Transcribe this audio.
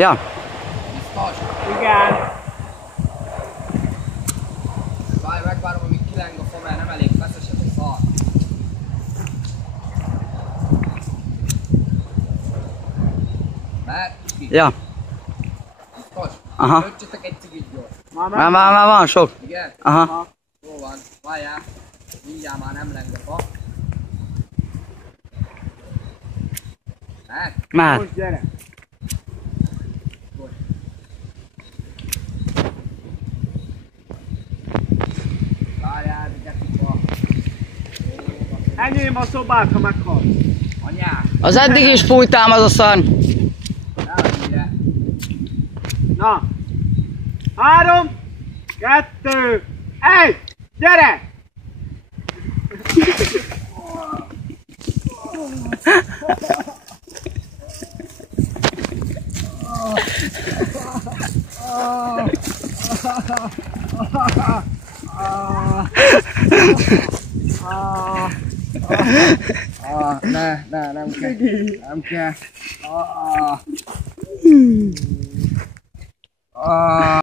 Ja. Biztos? Igen. Várj, megvárom, amíg kileng a fa, mert nem elég feszes ez a szar. Mert? Ja. Biztos? Aha. Öntsetek egy cigit gyors. Már van sok. Igen? Aha. Jó van, várjál. Mindjárt már nem leng a fa. Mert? Már. Most gyere. Várjál, gyerekik fa. Enyém a szobát, ha meghalsz. Anyák! Az eddig is fújtám az a szarny. Elmenjére! Na. 3, 2, 1. Gyere! Nem kell. Nem kell.